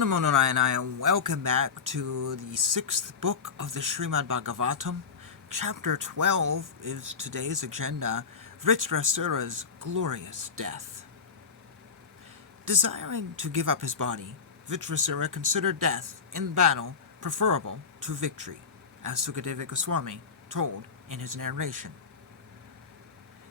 Om Namo Narayana, and welcome back to the 6th book of the Srimad Bhagavatam. Chapter 12 is today's agenda, Vrtrasura's glorious death. Desiring to give up his body, Vrtrasura considered death in battle preferable to victory, as Sukadeva Swami told in his narration.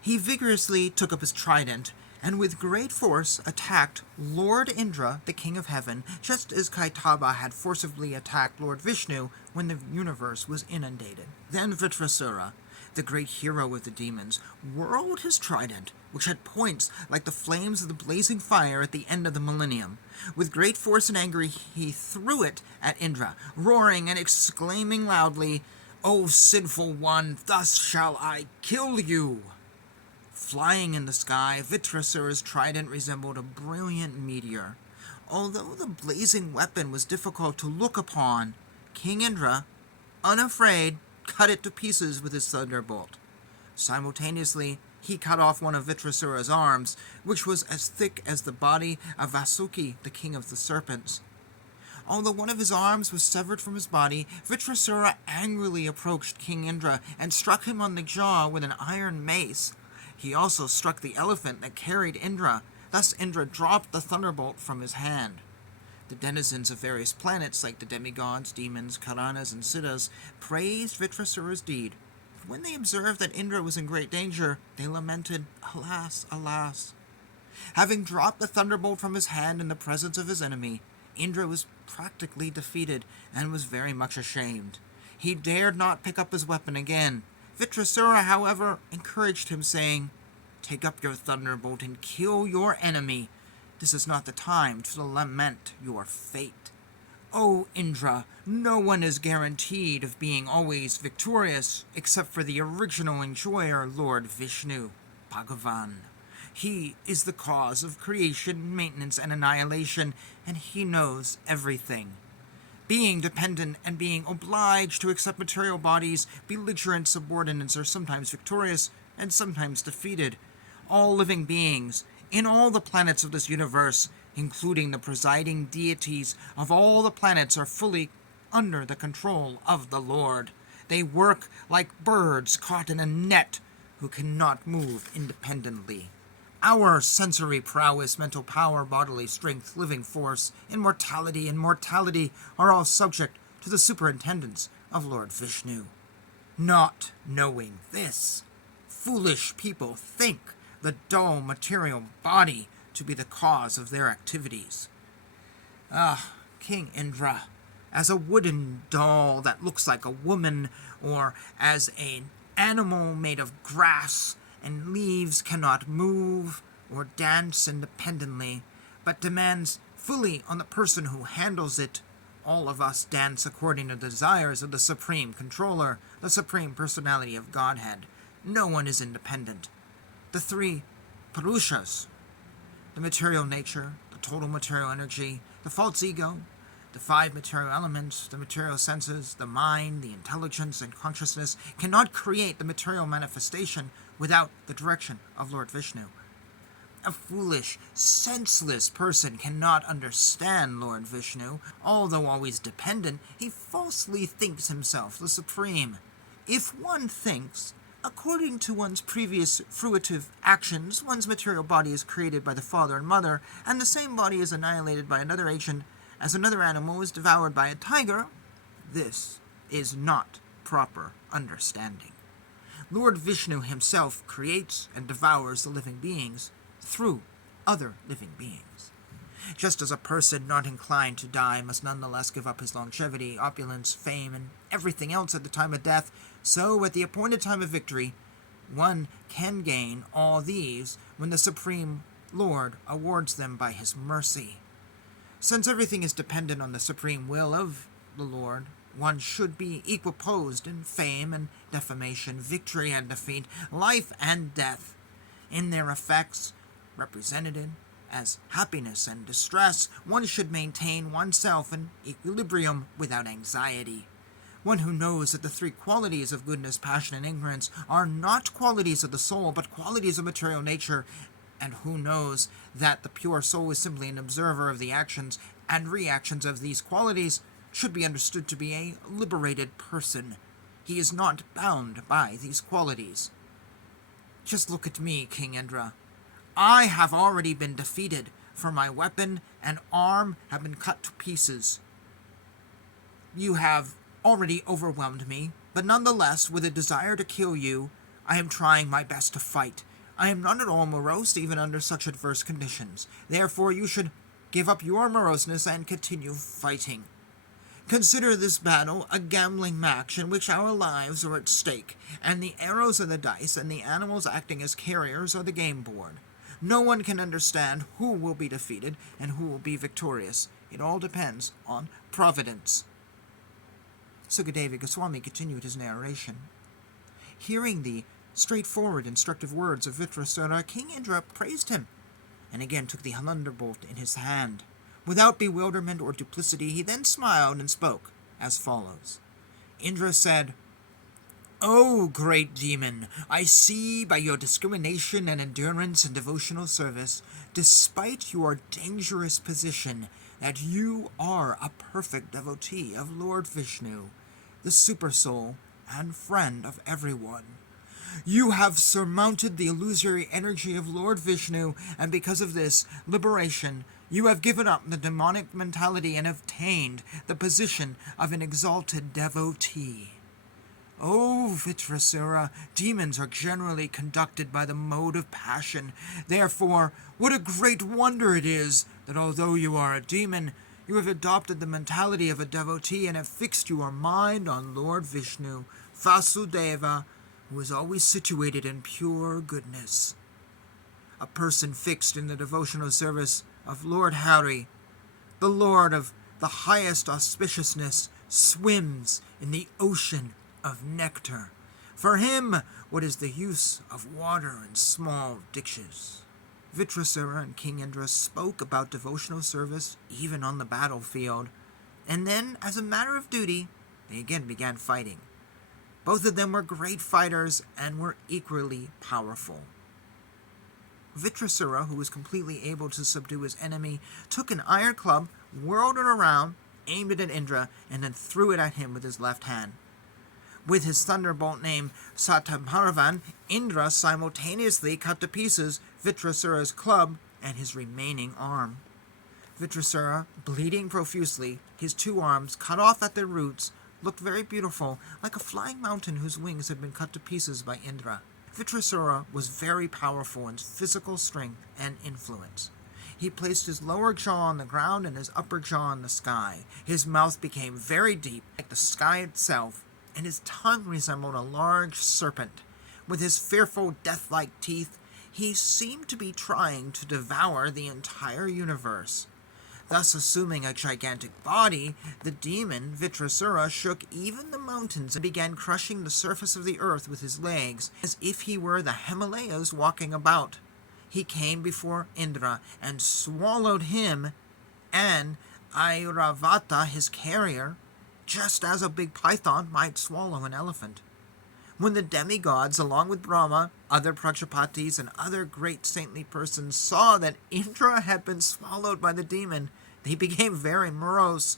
He vigorously took up his trident and with great force attacked Lord Indra, the king of heaven, just as Kaitaba had forcibly attacked Lord Vishnu when the universe was inundated. Then Vrtrasura, the great hero of the demons, whirled his trident, which had points like the flames of the blazing fire at the end of the millennium. With great force and anger he threw it at Indra, roaring and exclaiming loudly, "O sinful one, thus shall I kill you!" Flying in the sky, Vrtrasura's trident resembled a brilliant meteor. Although the blazing weapon was difficult to look upon, King Indra, unafraid, cut it to pieces with his thunderbolt. Simultaneously, he cut off one of Vrtrasura's arms, which was as thick as the body of Vasuki, the king of the serpents. Although one of his arms was severed from his body, Vrtrasura angrily approached King Indra and struck him on the jaw with an iron mace. He also struck the elephant that carried Indra. Thus Indra dropped the thunderbolt from his hand. The denizens of various planets, like the demigods, demons, Karanas, and Siddhas, praised Vrtrasura's deed. When they observed that Indra was in great danger, they lamented, "Alas, alas!" Having dropped the thunderbolt from his hand in the presence of his enemy, Indra was practically defeated and was very much ashamed. He dared not pick up his weapon again. Vrtrasura, however, encouraged him, saying, "Take up your thunderbolt and kill your enemy. This is not the time to lament your fate. O Indra, no one is guaranteed of being always victorious except for the original enjoyer, Lord Vishnu, Bhagavan. He is the cause of creation, maintenance, and annihilation, and he knows everything. Being dependent and being obliged to accept material bodies, belligerent subordinates are sometimes victorious and sometimes defeated. All living beings, in all the planets of this universe, including the presiding deities of all the planets, are fully under the control of the Lord. They work like birds caught in a net who cannot move independently. Our sensory prowess, mental power, bodily strength, living force, immortality, and mortality are all subject to the superintendence of Lord Vishnu. Not knowing this, foolish people think the dull material body to be the cause of their activities. King Indra, as a wooden doll that looks like a woman, or as an animal made of grass and leaves, cannot move or dance independently, but demands fully on the person who handles it. All of us dance according to the desires of the Supreme Controller, the Supreme Personality of Godhead. No one is independent. The three Purushas, the material nature, the total material energy, the false ego, the five material elements, the material senses, the mind, the intelligence, and consciousness, cannot create the material manifestation without the direction of Lord Vishnu. A foolish, senseless person cannot understand Lord Vishnu. Although always dependent, he falsely thinks himself the supreme. If one thinks, according to one's previous fruitive actions, one's material body is created by the father and mother, and the same body is annihilated by another agent, as another animal is devoured by a tiger, this is not proper understanding. Lord Vishnu himself creates and devours the living beings through other living beings. Just as a person not inclined to die must nonetheless give up his longevity, opulence, fame, and everything else at the time of death, so at the appointed time of victory, one can gain all these when the Supreme Lord awards them by his mercy. Since everything is dependent on the supreme will of the Lord, one should be equiposed in fame and defamation, victory and defeat, life and death, in their effects represented as happiness and distress. One should maintain oneself in equilibrium without anxiety. One who knows that the three qualities of goodness, passion, and ignorance are not qualities of the soul, but qualities of material nature, and who knows that the pure soul is simply an observer of the actions and reactions of these qualities should be understood to be a liberated person. He is not bound by these qualities. Just look at me, King Indra. I have already been defeated, for my weapon and arm have been cut to pieces. You have already overwhelmed me, but nonetheless, with a desire to kill you, I am trying my best to fight. I am not at all morose even under such adverse conditions. Therefore, you should give up your moroseness and continue fighting. Consider this battle a gambling match in which our lives are at stake, and the arrows are the dice, and the animals acting as carriers are the game board. No one can understand who will be defeated and who will be victorious. It all depends on providence. Sukadeva Goswami continued his narration. Hearing the straightforward, instructive words of Vrtrasura, King Indra praised him, and again took the thunderbolt in his hand. Without bewilderment or duplicity, he then smiled and spoke as follows. Indra said, "O great demon, I see by your discrimination and endurance in devotional service, despite your dangerous position, that you are a perfect devotee of Lord Vishnu, the Supersoul and friend of everyone. You have surmounted the illusory energy of Lord Vishnu, and because of this liberation, you have given up the demonic mentality and obtained the position of an exalted devotee. O Vrtrasura, demons are generally conducted by the mode of passion. Therefore, what a great wonder it is that although you are a demon, you have adopted the mentality of a devotee and have fixed your mind on Lord Vishnu, Vasudeva, who is always situated in pure goodness. A person fixed in the devotional service of Lord Hari, the Lord of the highest auspiciousness, swims in the ocean of nectar. For him, what is the use of water in small ditches?" Vrtrasura and King Indra spoke about devotional service even on the battlefield, and then, as a matter of duty, they again began fighting. Both of them were great fighters and were equally powerful. Vrtrasura, who was completely able to subdue his enemy, took an iron club, whirled it around, aimed it at Indra, and then threw it at him with his left hand. With his thunderbolt named Satabharavan, Indra simultaneously cut to pieces Vrtrasura's club and his remaining arm. Vrtrasura, bleeding profusely, his two arms cut off at their roots, looked very beautiful, like a flying mountain whose wings had been cut to pieces by Indra. Vrtrasura was very powerful in physical strength and influence. He placed his lower jaw on the ground and his upper jaw in the sky. His mouth became very deep, like the sky itself, and his tongue resembled a large serpent. With his fearful death-like teeth, he seemed to be trying to devour the entire universe. Thus, assuming a gigantic body, the demon Vrtrasura shook even the mountains and began crushing the surface of the earth with his legs, as if he were the Himalayas walking about. He came before Indra and swallowed him and Airavata, his carrier, just as a big python might swallow an elephant. When the demigods, along with Brahma, other Prajapatis, and other great saintly persons saw that Indra had been swallowed by the demon, they became very morose.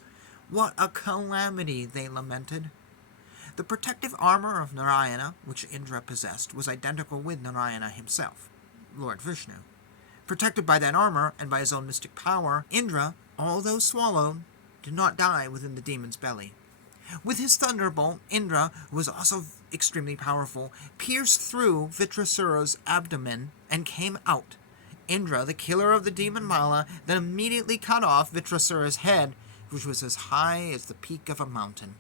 What a calamity, they lamented. The protective armor of Narayana, which Indra possessed, was identical with Narayana himself, Lord Vishnu. Protected by that armor and by his own mystic power, Indra, although swallowed, did not die within the demon's belly. With his thunderbolt, Indra, who was also extremely powerful, pierced through Vrtrasura's abdomen and came out. Indra, the killer of the demon Mala, then immediately cut off Vrtrasura's head, which was as high as the peak of a mountain.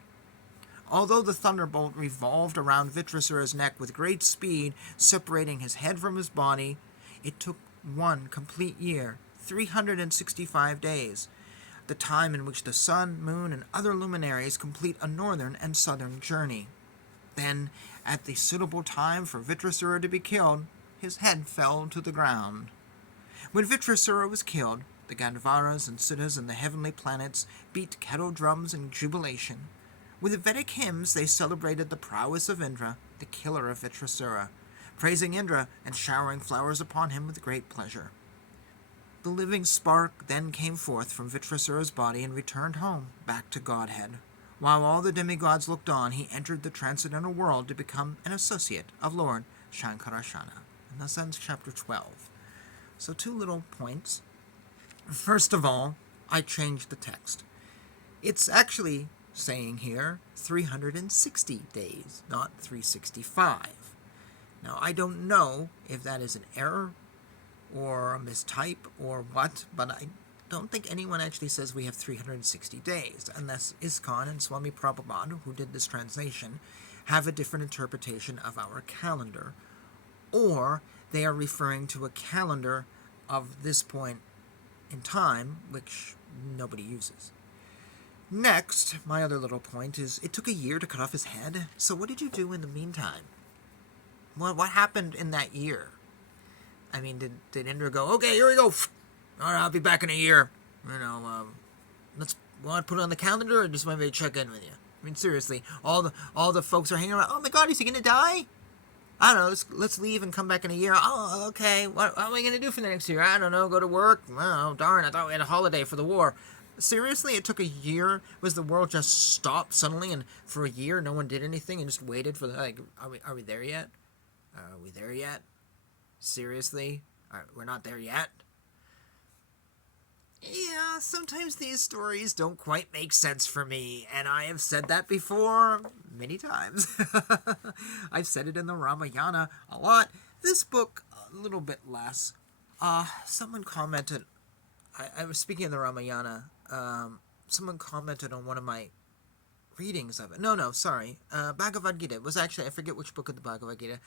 Although the thunderbolt revolved around Vrtrasura's neck with great speed, separating his head from his body, it took 1 complete year, 365 days, the time in which the sun, moon, and other luminaries complete a northern and southern journey. Then, at the suitable time for Vrtrasura to be killed, his head fell to the ground. When Vrtrasura was killed, the Gandharvas and Siddhas and the heavenly planets beat kettle drums in jubilation. With the Vedic hymns, they celebrated the prowess of Indra, the killer of Vrtrasura, praising Indra and showering flowers upon him with great pleasure. The living spark then came forth from Vrtrasura's body and returned home, back to Godhead. While all the demigods looked on, he entered the transcendental world to become an associate of Lord Shankarashana. And that's ends chapter 12. So 2 little points. First of all, I changed the text. It's actually saying here 360 days, not 365. Now, I don't know if that is an error or a mistype or what, but I don't think anyone actually says we have 360 days, unless ISKCON and Swami Prabhupada, who did this translation, have a different interpretation of our calendar, or they are referring to a calendar of this point in time, which nobody uses. Next, my other little point is, it took a year to cut off his head, so what did you do in the meantime? What happened in that year? I mean, did Indra go, okay, here we go, all right, I'll be back in a year, let's put it on the calendar, or just want me to check in with you? I mean, seriously, all the folks are hanging around, oh my god, is he gonna die? I don't know, let's leave and come back in a year. Oh, okay, what am I gonna do for the next year? I don't know, go to work? Oh, darn, I thought we had a holiday for the war. Seriously, it took a year? Was the world just stopped suddenly, and for a year no one did anything and just waited for the, like, are we there yet? Are we there yet? Seriously? We're not there yet? Yeah, sometimes these stories don't quite make sense for me, and I have said that before many times. I've said it in the Ramayana a lot. This book, a little bit less. Someone commented, I was speaking of the Ramayana, someone commented on one of my readings of it. No, sorry. Bhagavad Gita. It was actually, I forget which book of the Bhagavad Gita.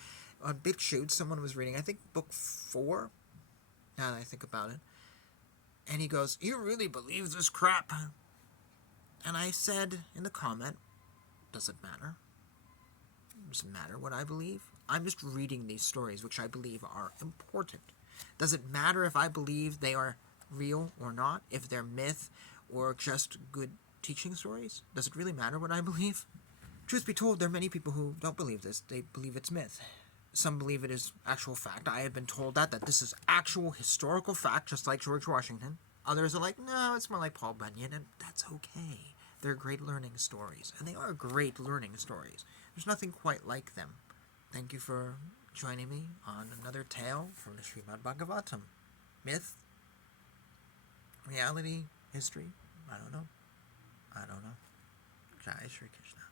On BitChute, someone was reading, I think book 4, now that I think about it. And he goes, you really believe this crap? And I said in the comment, does it matter? Does it matter what I believe? I'm just reading these stories, which I believe are important. Does it matter if I believe they are real or not? If they're myth or just good teaching stories? Does it really matter what I believe? Truth be told, there are many people who don't believe this. They believe it's myth. Some believe it is actual fact. I have been told that this is actual historical fact, just like George Washington. Others are like, no, it's more like Paul Bunyan, and that's okay. They're great learning stories, and they are great learning stories. There's nothing quite like them. Thank you for joining me on another tale from the Srimad Bhagavatam. Myth? Reality? History? I don't know. Jai Shri Krishna.